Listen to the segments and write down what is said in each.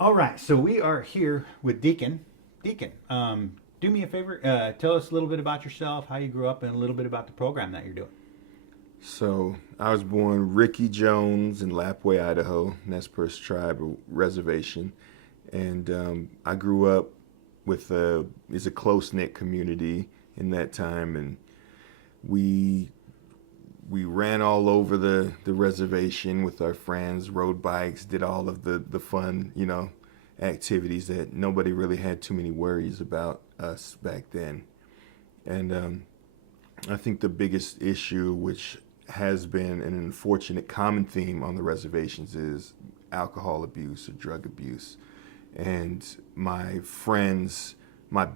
All right, so we are here with Deekon. Deekon, do me a favor. Tell us a little bit about yourself, how you grew up, and a little bit about the program that you're doing. So I was born Ricky Jones in Lapway, Idaho, Nez Perce Tribe Reservation, and I grew up with it's a close knit community in that time, and we we ran all over the reservation with our friends, rode bikes, did all of the fun, activities that nobody really had too many worries about us back then. And I think the biggest issue, which has been an unfortunate common theme on the reservations, is alcohol abuse or drug abuse. And my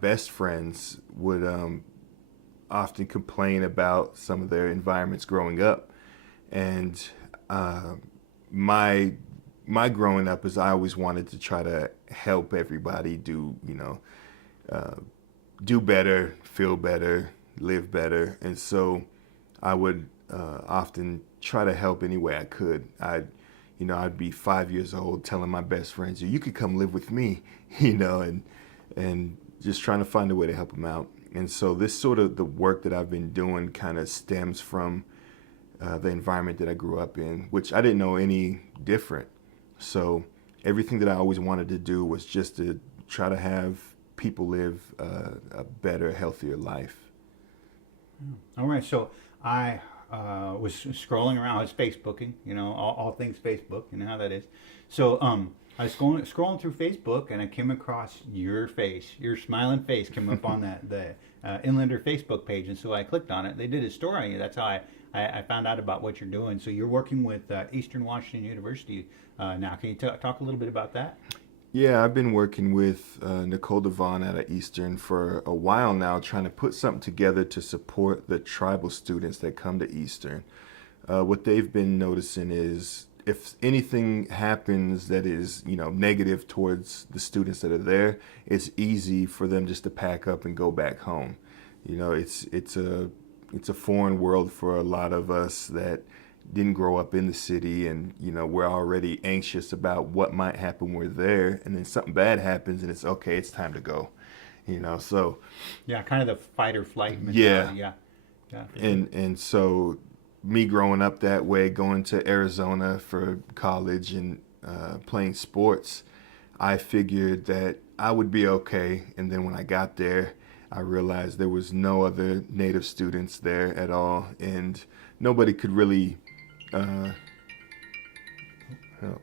best friends, would often complain about some of their environments growing up. And uh, my my growing up is I always wanted to try to help everybody uh, do better, feel better, live better, and so I would often try to help any way I could. I'd be 5 years old telling my best friends, "You could come live with me," and just trying to find a way to help them out. And so this sort of the work that I've been doing kind of stems from the environment that I grew up in, which I didn't know any different. So everything that I always wanted to do was just to try to have people live a better, healthier life. All right, so I was scrolling around. I was Facebooking, all things Facebook. You know how that is. So I was scrolling through Facebook, and I came across your face. Your smiling face came up on the Inlander Facebook page, and so I clicked on it. They did a story on you. That's how I found out about what you're doing. So you're working with Eastern Washington University now. Can you talk a little bit about that? Yeah, I've been working with Nicole Devon out of Eastern for a while now, trying to put something together to support the tribal students that come to Eastern. What they've been noticing is if anything happens that is, negative towards the students that are there, it's easy for them just to pack up and go back home. It's a foreign world for a lot of us that didn't grow up in the city, and we're already anxious about what might happen when we're there, and then something bad happens and it's okay, it's time to go. So Yeah, kind of the fight or flight yeah. mentality. Yeah, yeah, for sure. And so me growing up that way, going to Arizona for college and playing sports, I figured that I would be okay. And then when I got there, I realized there was no other native students there at all, and nobody could really uh, help.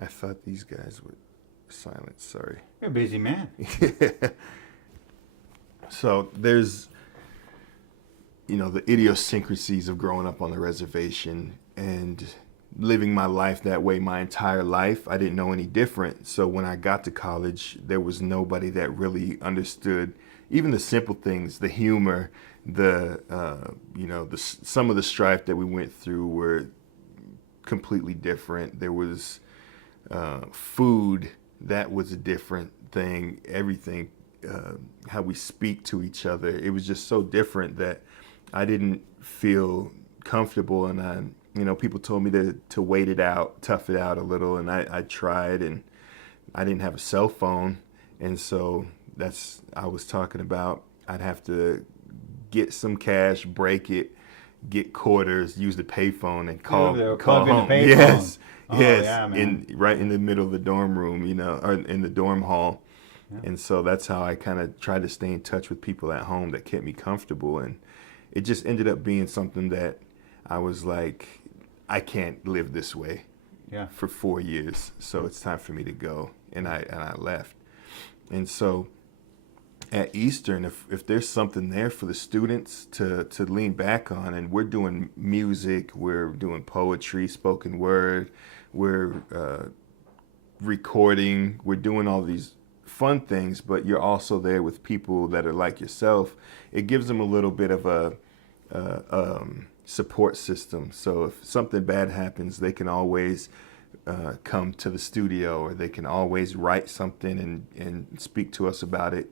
I thought these guys were silent. Sorry. You're a busy man. So there's the idiosyncrasies of growing up on the reservation and living my life that way my entire life. I didn't know any different. So when I got to college, there was nobody that really understood even the simple things, the humor, some of the strife that we went through were completely different. There was food that was a different thing. Everything, how we speak to each other, it was just so different that I didn't feel comfortable. And people told me to wait it out, tough it out a little, and I tried, and I didn't have a cell phone, and so I was talking about I'd have to get some cash, break it, get quarters, use the payphone, and call Plug in the home. payphone. Yes, Oh yes, yeah, man. right in the middle of the dorm room, or in the dorm hall. Yeah. And so that's how I kind of tried to stay in touch with people at home that kept me comfortable. And it just ended up being something that I was like, I can't live this way Yeah. for 4 years. So it's time for me to go. And I left. And so at Eastern, if there's something there for the students to lean back on, and we're doing music, we're doing poetry, spoken word, we're recording, we're doing all these fun things, but you're also there with people that are like yourself. It gives them a little bit of a support system. So if something bad happens, they can always come to the studio, or they can always write something and speak to us about it,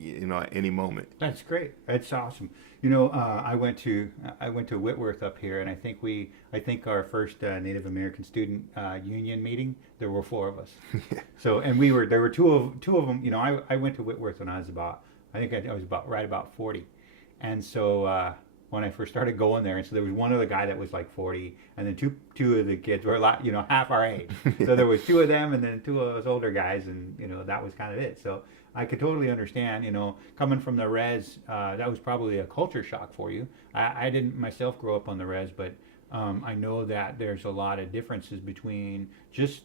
at any moment. That's great. That's awesome. I went to Whitworth up here, and I think our first Native American student union meeting, there were 4 of us. So, and there were two of them. I went to Whitworth when I was right about 40, and so when I first started going there, and so there was one other guy that was like 40, and then two of the kids were a lot, half our age. So there was 2 of them, and then 2 of us older guys, and that was kind of it. So I could totally understand, coming from the res, that was probably a culture shock for you. I didn't myself grow up on the res, but I know that there's a lot of differences between just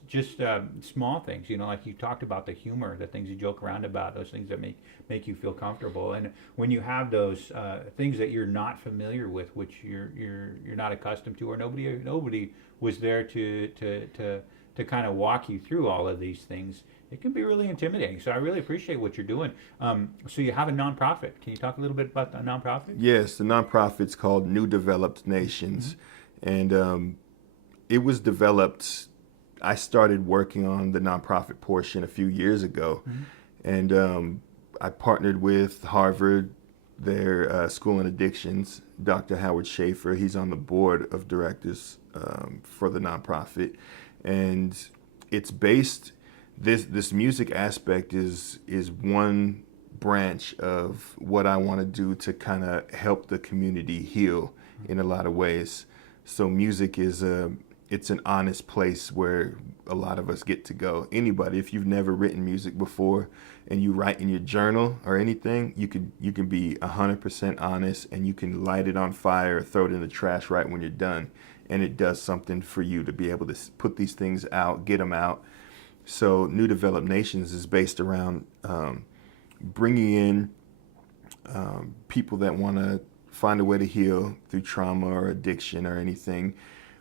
small things, like you talked about the humor, the things you joke around about, those things that make you feel comfortable. And when you have those things that you're not familiar with, which you're not accustomed to, or nobody was there to kind of walk you through all of these things, it can be really intimidating. So I really appreciate what you're doing. So you have a nonprofit. Can you talk a little bit about the nonprofit? Yes, the nonprofit's called New Developed Nations. And it was developed, I started working on the nonprofit portion a few years ago. And I partnered with Harvard, their School in Addictions, Dr. Howard Schaefer. He's on the board of directors for the nonprofit. And it's based, this music aspect is one branch of what I want to do to kind of help the community heal in a lot of ways. So music is it's an honest place where a lot of us get to go. Anybody, if you've never written music before and you write in your journal or anything, you can be 100% honest, and you can light it on fire or throw it in the trash right when you're done, and it does something for you to be able to put these things out, get them out. So New Developed Nations is based around bringing in people that want to find a way to heal through trauma or addiction or anything.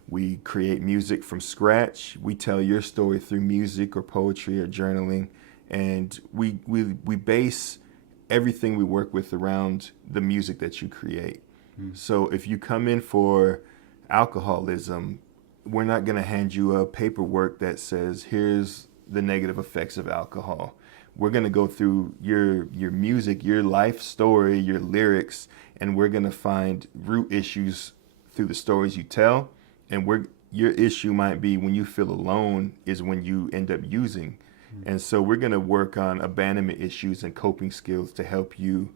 We create music from scratch. We tell your story through music or poetry or journaling, and we base everything we work with around the music that you create. So if you come in for alcoholism, we're not going to hand you a paperwork that says, here's the negative effects of alcohol. We're going to go through your music, your life story, your lyrics, and we're going to find root issues through the stories you tell. And your issue might be when you feel alone is when you end up using. And so we're going to work on abandonment issues and coping skills to help you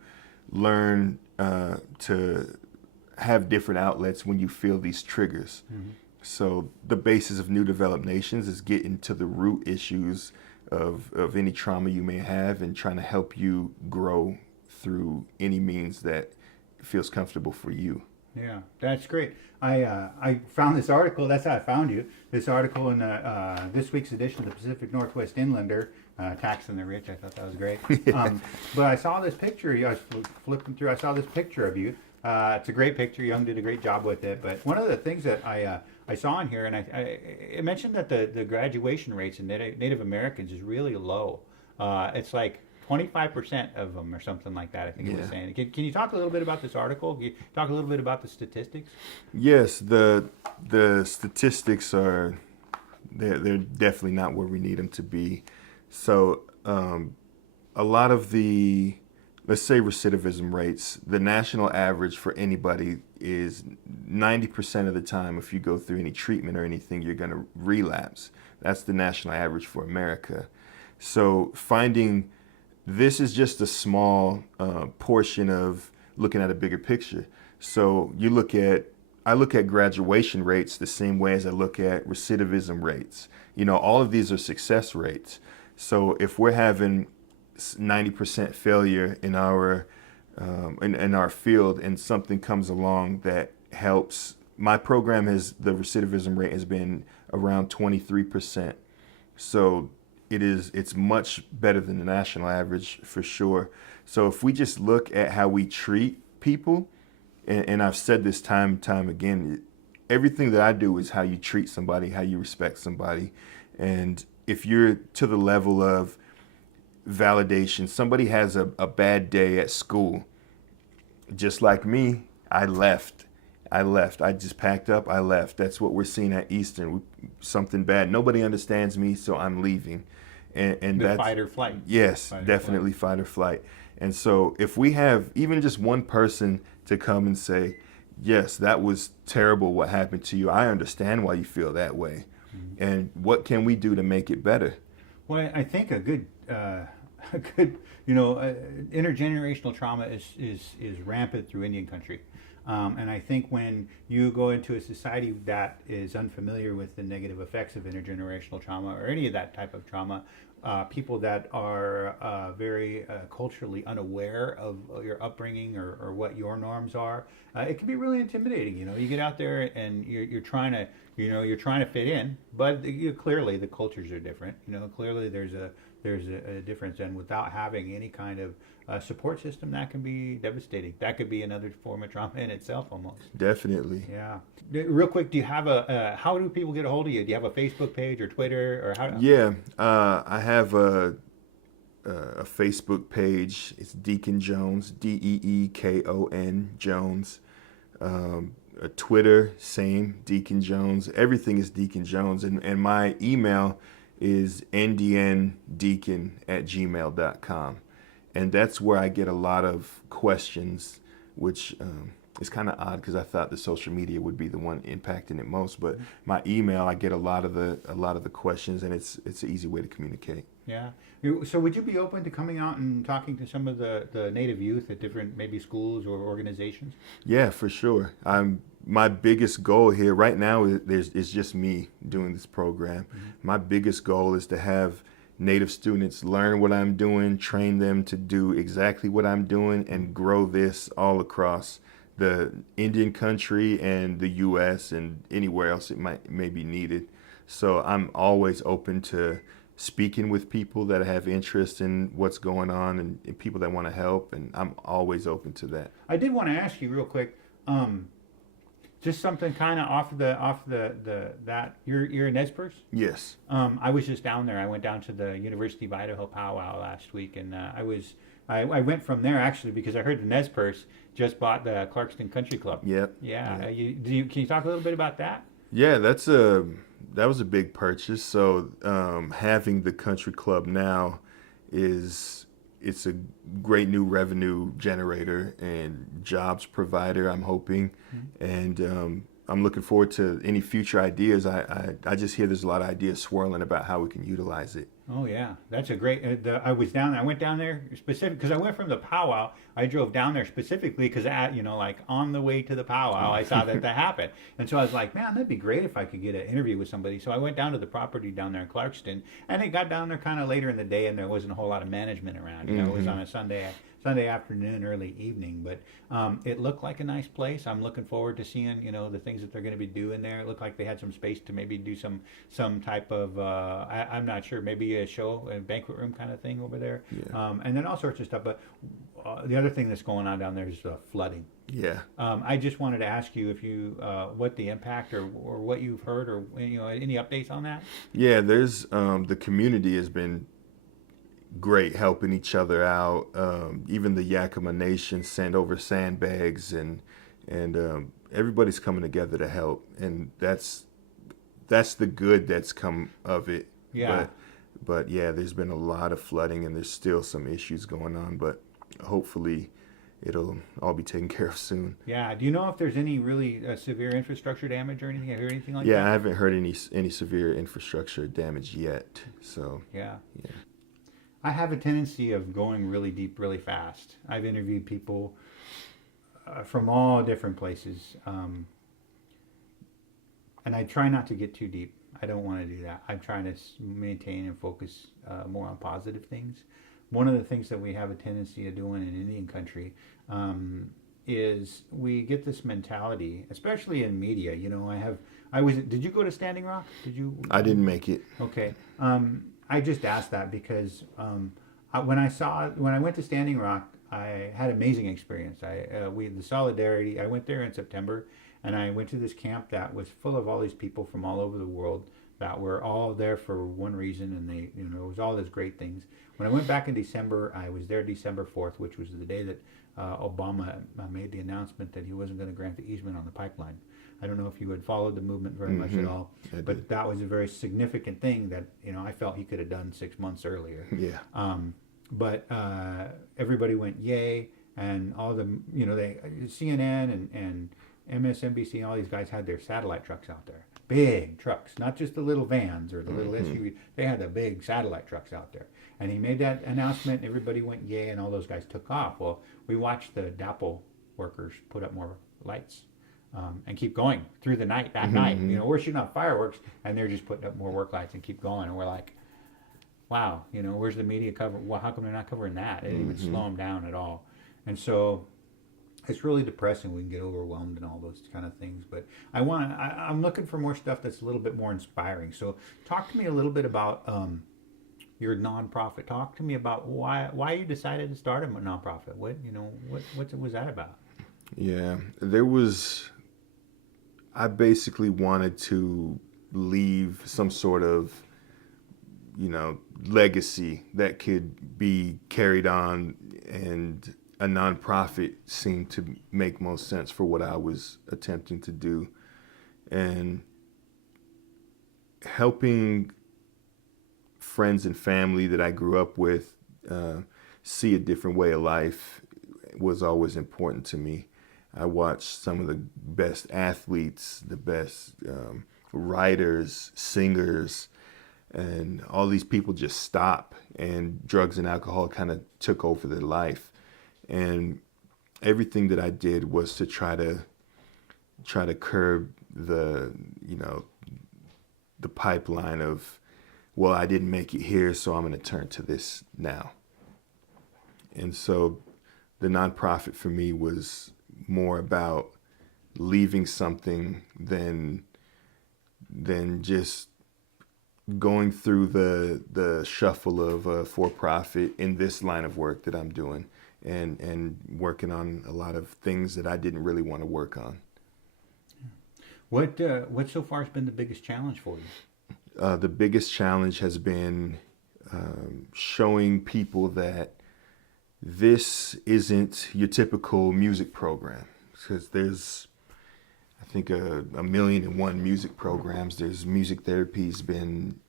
learn to have different outlets when you feel these triggers. So the basis of New Developed Nations is getting to the root issues of any trauma you may have and trying to help you grow through any means that feels comfortable for you. Yeah, that's great. I found this article. That's how I found you. This article in this week's edition of the Pacific Northwest Inlander, Taxing the Rich. I thought that was great. But I saw this picture. I was flipping through. I saw this picture of you. It's a great picture. Young did a great job with it. But one of the things that I saw in here, and I mentioned that the graduation rates in Native Americans is really low. It's like 25% of them or something like that, I think it was saying. Can you talk a little bit about this article? Can you talk a little bit about the statistics? Yes, the statistics they're definitely not where we need them to be. So a lot of the, let's say, recidivism rates, the national average for anybody is 90% of the time, if you go through any treatment or anything, you're going to relapse. That's the national average for America. So finding, this is just a small portion of looking at a bigger picture. So I look at graduation rates the same way as I look at recidivism rates. All of these are success rates. So if we're having 90% failure in our field and something comes along that helps, my program the recidivism rate has been around 23%. So it's much better than the national average for sure. So if we just look at how we treat people, and I've said this time and time again, everything that I do is how you treat somebody, how you respect somebody. And if you're to the level of validation, somebody has a bad day at school, just like me, I left. I just packed up, I left. That's what we're seeing at Eastern. Something bad. Nobody understands me, so I'm leaving. And the that's fight or flight. Yes, definitely fight or flight. And so if we have even just one person to come and say, yes, that was terrible what happened to you. I understand why you feel that way. And what can we do to make it better? Well, I think a good, intergenerational trauma is rampant through Indian country. And I think when you go into a society that is unfamiliar with the negative effects of intergenerational trauma or any of that type of trauma, people that are very culturally unaware of your upbringing or what your norms are, it can be really intimidating. You get out there and you're trying to fit in, but clearly the cultures are different. Clearly there's a difference, and without having any kind of support system, that can be devastating. That could be another form of trauma in itself, almost. Definitely. Yeah. Real quick, do you have how do people get a hold of you? Do you have a Facebook page or Twitter or how? Yeah, I have a Facebook page. It's Deekon Jones, Deekon Jones. A Twitter, same, Deekon Jones. Everything is Deekon Jones, and my email is ndndeekon@gmail.com. And that's where I get a lot of questions, which is kind of odd because I thought the social media would be the one impacting it most. But my email, I get a lot of the questions, and it's an easy way to communicate. Yeah. So would you be open to coming out and talking to some of the Native youth at different maybe schools or organizations? Yeah, for sure. My biggest goal here right now is just me doing this program. My biggest goal is to have Native students learn what I'm doing, train them to do exactly what I'm doing, and grow this all across the Indian country and the U.S. and anywhere else it may be needed. So I'm always open to speaking with people that have interest in what's going on and people that want to help, and I'm always open to that. I did want to ask you real quick, just something kind of off the that you're in Nez Perce? Yes. I was just down there. I went down to the University of Idaho powwow last week, and I went from there actually because I heard the Nez Perce just bought the Clarkston Country Club. Yep. Yeah. Can you talk a little bit about that? Yeah, that was a big purchase. So having the country club now it's a great new revenue generator and jobs provider, I'm hoping. And I'm looking forward to any future ideas. I just hear there's a lot of ideas swirling about how we can utilize it. Oh yeah, that's a great. I was down. I went down there specific because I went from the powwow. I drove down there specifically because like on the way to the powwow, I saw that happened, and so I was like, man, that'd be great if I could get an interview with somebody. So I went down to the property down there in Clarkston, and it got down there kind of later in the day, and there wasn't a whole lot of management around. It was on a Sunday afternoon, early evening, but it looked like a nice place. I'm looking forward to seeing the things that they're going to be doing there. It looked like they had some space to maybe do some type of I'm not sure, maybe a show, a banquet room kind of thing over there. Yeah. And then all sorts of stuff. But the other thing that's going on down there is flooding. Yeah. I just wanted to ask you if you what the impact or what you've heard or any updates on that. Yeah, there's the community has been great helping each other out. Even the Yakima Nation sent over sandbags and everybody's coming together to help, and that's the good that's come of it. Yeah. But yeah, there's been a lot of flooding and there's still some issues going on, but hopefully it'll all be taken care of soon. Yeah. Do you know if there's any really severe infrastructure damage or anything? Have you heard anything like that? Yeah, I haven't heard any severe infrastructure damage yet. So yeah. Yeah. I have a tendency of going really deep, really fast. I've interviewed people from all different places, and I try not to get too deep. I don't want to do that. I'm trying to maintain and focus more on positive things. One of the things that we have a tendency of doing in Indian country is we get this mentality, especially in media. Did you go to Standing Rock? Did you? I didn't make it. Okay. I just asked that because when I went to Standing Rock, I had an amazing experience. The solidarity. I went there in September, and I went to this camp that was full of all these people from all over the world that were all there for one reason, and it was all these great things. When I went back in December, I was there December 4th, which was the day that Obama made the announcement that he wasn't going to grant the easement on the pipeline. I don't know if you had followed the movement very much at all, but that was a very significant thing that I felt he could have done 6 months earlier. Yeah. but everybody went yay, and all the they CNN and MSNBC, all these guys had their satellite trucks out there, big trucks, not just the little vans or the little SUV. They had the big satellite trucks out there, and he made that announcement, and everybody went yay, and all those guys took off. Well, we watched the DAPL workers put up more lights. And keep going through the night. That night, we're shooting off fireworks, and they're just putting up more work lights and keep going. And we're like, wow, where's the media cover? Well, how come they're not covering that? It didn't even slow them down at all. And so it's really depressing. We can get overwhelmed and all those kind of things. But I'm looking for more stuff that's a little bit more inspiring. So talk to me a little bit about your nonprofit. Talk to me about why you decided to start a nonprofit. What was that about? Yeah, I basically wanted to leave some sort of, legacy that could be carried on, and a nonprofit seemed to make most sense for what I was attempting to do. And helping friends and family that I grew up with see a different way of life was always important to me. I watched some of the best athletes, the best writers, singers, and all these people just stop, and drugs and alcohol kind of took over their life. And everything that I did was to try to curb the pipeline of, well, I didn't make it here, so I'm going to turn to this now. And so the nonprofit for me was more about leaving something than just going through the shuffle of a for-profit in this line of work that I'm doing, and working on a lot of things that I didn't really want to work on. What so far has been the biggest challenge for you? The biggest challenge has been showing people that this isn't your typical music program, because there's, I think, a million and one music programs. There's music therapy's been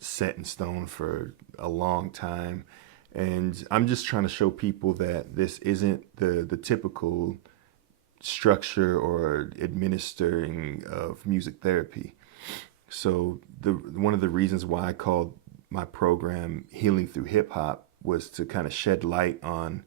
set in stone for a long time, and I'm just trying to show people that this isn't the typical structure or administering of music therapy. So one of the reasons why I called my program Healing Through Hip Hop was to kind of shed light on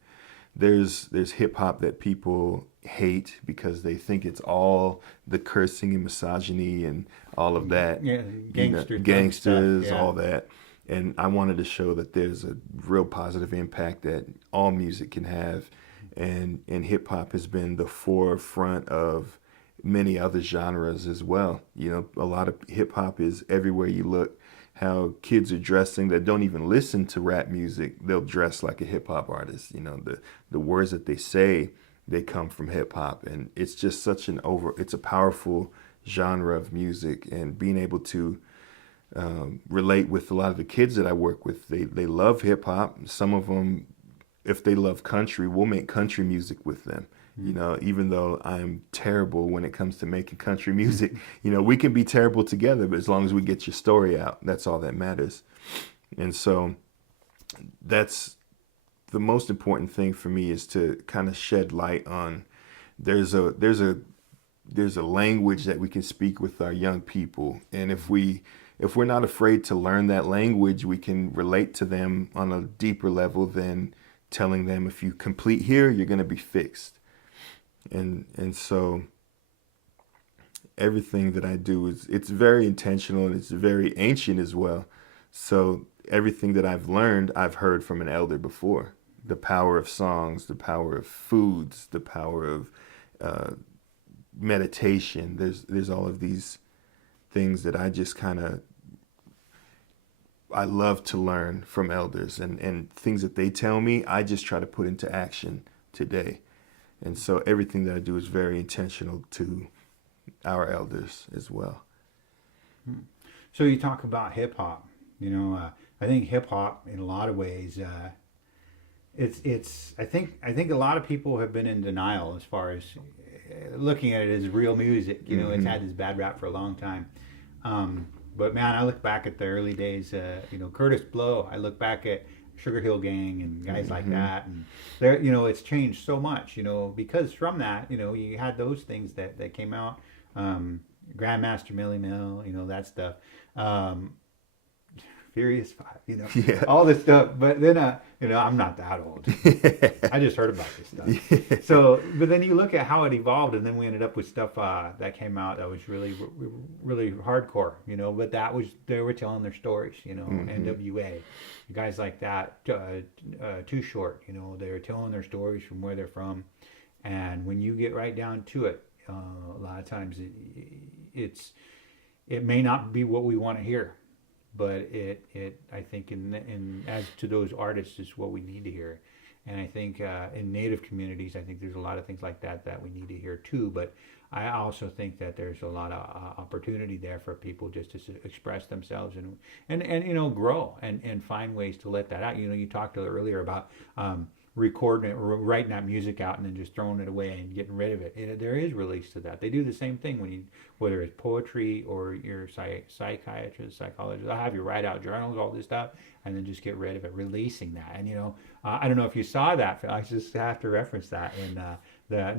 there's hip hop that people hate because they think it's all the cursing and misogyny and all of that. Yeah, gangsters, stuff, yeah. All that. And I wanted to show that there's a real positive impact that all music can have. And hip hop has been the forefront of many other genres as well. A lot of hip hop is everywhere you look. How kids are dressing that don't even listen to rap music, they'll dress like a hip hop artist. The words that they say, they come from hip hop, and it's just it's a powerful genre of music. And being able to relate with a lot of the kids that I work with, they love hip hop. Some of them, if they love country, we'll make country music with them. Even though I'm terrible when it comes to making country music, we can be terrible together, but as long as we get your story out, that's all that matters. And so that's the most important thing for me, is to kind of shed light on there's a language that we can speak with our young people. And if we're not afraid to learn that language, we can relate to them on a deeper level than telling them, if you complete here, you're going to be fixed. And so everything that I do it's very intentional, and it's very ancient as well. So everything that I've learned, I've heard from an elder before. The power of songs, the power of foods, the power of meditation. There's all of these things that I just I love to learn from elders, and things that they tell me, I just try to put into action today. And so everything that I do is very intentional to our elders as well. So you talk about hip hop. I think hip hop, in a lot of ways, it's. I think a lot of people have been in denial as far as looking at it as real music. It's had this bad rap for a long time. But man, I look back at the early days. Curtis Blow. I look back at Sugar Hill Gang and guys like that, and there, it's changed so much, because from that, you had those things that came out, Grandmaster Millie Mill, that stuff. Furious Five, Yeah. all this stuff. But then, I'm not that old. I just heard about this stuff. Yeah. So, but then you look at how it evolved, and then we ended up with stuff that came out that was really, really hardcore, But they were telling their stories, NWA, guys like that, Too Short, they were telling their stories from where they're from, and when you get right down to it, a lot of times it may not be what we want to hear. But I think in as to those artists is what we need to hear, and I think in Native communities, I think there's a lot of things like that we need to hear too. But I also think that there's a lot of opportunity there for people just to express themselves and grow and find ways to let that out. You talked earlier about recording it, writing that music out, and then just throwing it away and getting rid of it. There is release to that. They do the same thing whether it's poetry or your psychiatrist, psychologist. They'll have you write out journals, all this stuff, and then just get rid of it, releasing that. And I don't know if you saw that. I just have to reference that in the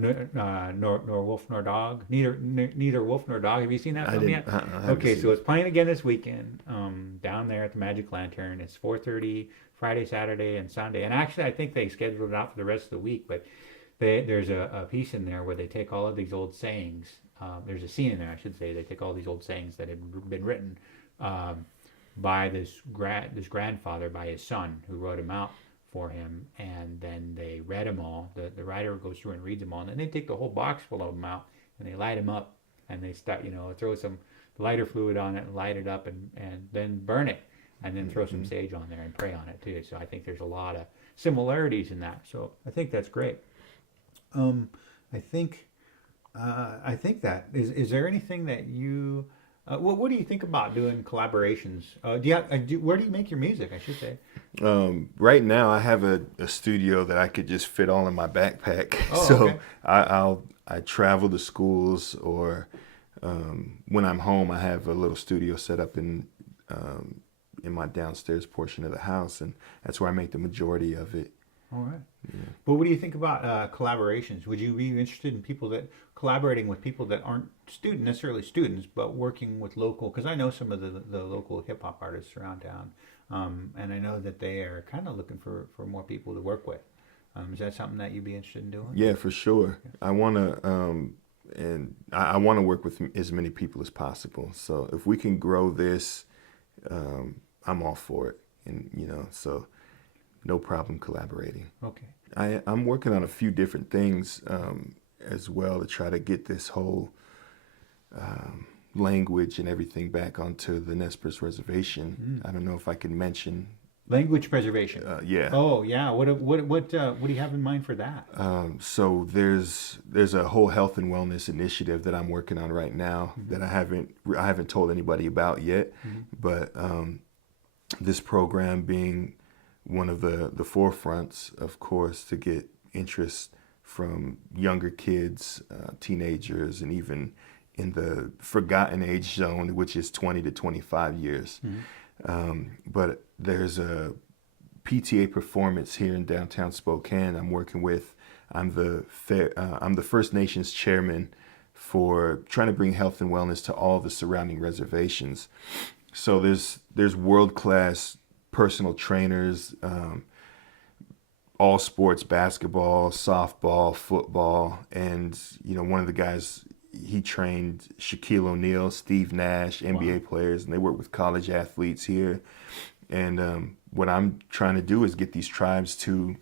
nor wolf nor dog, neither wolf nor dog. Have you seen that film yet? Okay, so it's playing again this weekend down there at the Magic Lantern. It's 4:30. Friday, Saturday, and Sunday. And actually, I think they scheduled it out for the rest of the week, but there's a piece in there where they take all of these old sayings. There's a scene in there, I should say. They take all these old sayings that had been written by this grandfather, by his son, who wrote them out for him, and then they read them all. The writer goes through and reads them all, and then they take the whole box full of them out, and they light them up, and they start, throw some lighter fluid on it and light it up, and then burn it. And then throw some sage on there and pray on it too. So I think there's a lot of similarities in that. So I think that's great. I think that is there anything that you what do you think about doing collaborations? Where do you make your music? I should say. Right now, I have a studio that I could just fit all in my backpack. Oh, so okay. I travel to schools, or when I'm home, I have a little studio set up in my downstairs portion of the house, and that's where I make the majority of it. All right. Yeah. But what do you think about collaborations? Would you be interested in collaborating with people that aren't necessarily students, but working with local? Because I know some of the local hip hop artists around town, and I know that they are kind of looking for more people to work with. Is that something that you'd be interested in doing? Yeah, for sure. I want to, and I want to work with as many people as possible. So if we can grow this, I'm all for it, and so no problem collaborating. Okay. I'm working on a few different things as well to try to get this whole language and everything back onto the Nez Perce Reservation. I don't know if I can mention language preservation. Yeah. Oh, yeah. What do you have in mind for that? So there's a whole health and wellness initiative that I'm working on right now that I haven't told anybody about yet, but this program being one of the forefronts, of course, to get interest from younger kids, teenagers, and even in the forgotten age zone, which is 20 to 25 years. But there's a PTA performance here in downtown Spokane I'm working with. I'm the First Nations chairman for trying to bring health and wellness to all the surrounding reservations. So there's world-class personal trainers, all sports, basketball, softball, football, and one of the guys, he trained Shaquille O'Neal, Steve Nash, NBA players, and they work with college athletes here. And what I'm trying to do is get these tribes to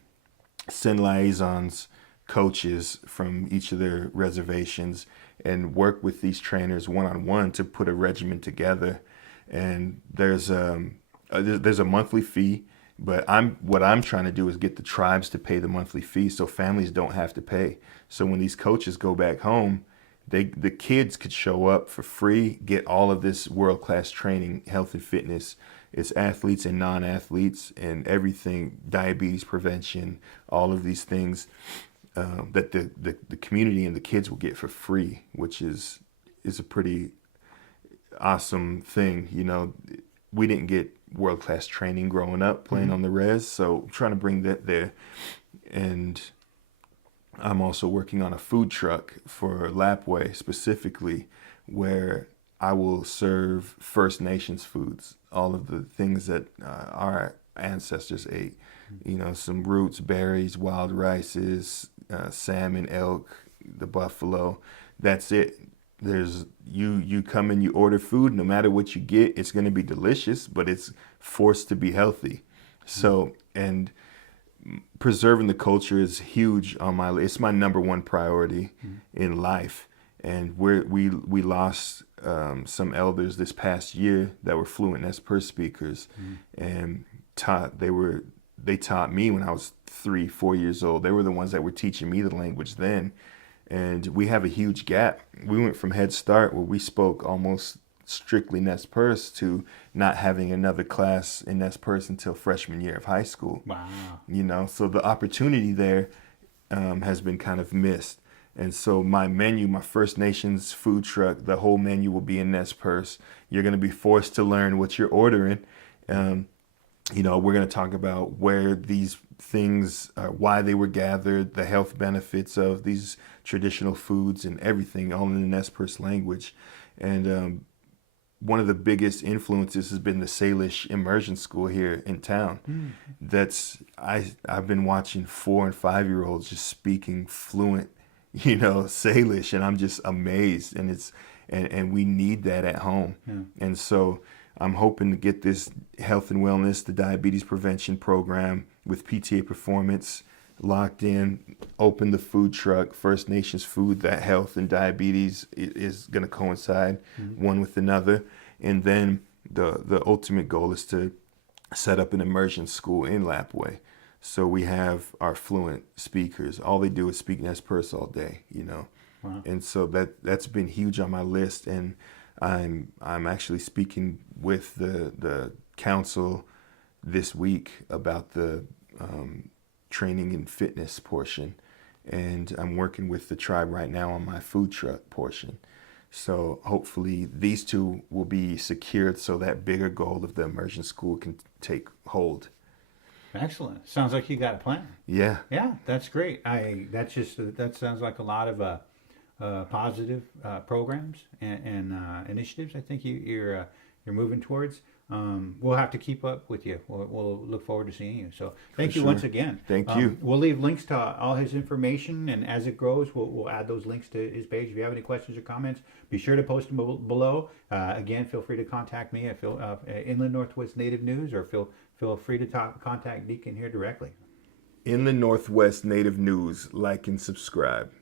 send liaisons, coaches from each of their reservations, and work with these trainers one-on-one to put a regimen together. And there's a monthly fee, but what I'm trying to do is get the tribes to pay the monthly fee so families don't have to pay. So when these coaches go back home, the kids could show up for free, get all of this world-class training, health and fitness. It's athletes and non-athletes and everything, diabetes prevention, all of these things that the community and the kids will get for free, which is a pretty awesome thing. We didn't get world-class training growing up, playing on the res. So I'm trying to bring that there. And I'm also working on a food truck for Lapway specifically, where I will serve First Nations foods, all of the things that our ancestors ate. You know, some roots, berries, wild rices, salmon, elk, the buffalo. That's it. There's you come and you order food. No matter what you get, it's going to be delicious, but it's forced to be healthy. So, and preserving the culture is huge on my list. It's my number one priority in life. And we lost some elders this past year that were fluent Nez Perce speakers, and they taught me when I was 3-4 years old. They were the ones that were teaching me the language then. And we have a huge gap. We went from Head Start, where we spoke almost strictly Nez Perce, to not having another class in Nez Perce until freshman year of high school. Wow. You know, so the opportunity there has been kind of missed. And so my menu, my First Nations food truck, the whole menu will be in Nez Perce. You're going to be forced to learn what you're ordering. You know, we're going to talk about where these things, why they were gathered, the health benefits of these traditional foods and everything, all in the Nez Perce language. And one of the biggest influences has been the Salish immersion school here in town. I've been watching 4 and 5-year-olds just speaking fluent, you know, Salish, and I'm just amazed. And we need that at home. And so I'm hoping to get this health and wellness, the diabetes prevention program with PTA Performance locked in, open the food truck, First Nations food. That health and diabetes is going to coincide one with another. And then the ultimate goal is to set up an immersion school in Lapway. So we have our fluent speakers. All they do is speak Nez Perce all day, you know. Wow. And so that's been huge on my list. And I'm actually speaking with the council this week about the training and fitness portion, and I'm working with the tribe right now on my food truck portion. So hopefully these two will be secured so that bigger goal of the immersion school can take hold. Excellent. Sounds like you got a plan. Yeah. Yeah, that's great. That sounds like a lot of positive programs and initiatives. I think you're moving towards. We'll have to keep up with you. We'll look forward to seeing you. So thank you once again. Thank you. We'll leave links to all his information, and as it grows, we'll add those links to his page. If you have any questions or comments, be sure to post them below. Again, feel free to contact me at Inland Northwest Native News, or feel free to contact Deekon here directly. Inland Northwest Native News, like and subscribe.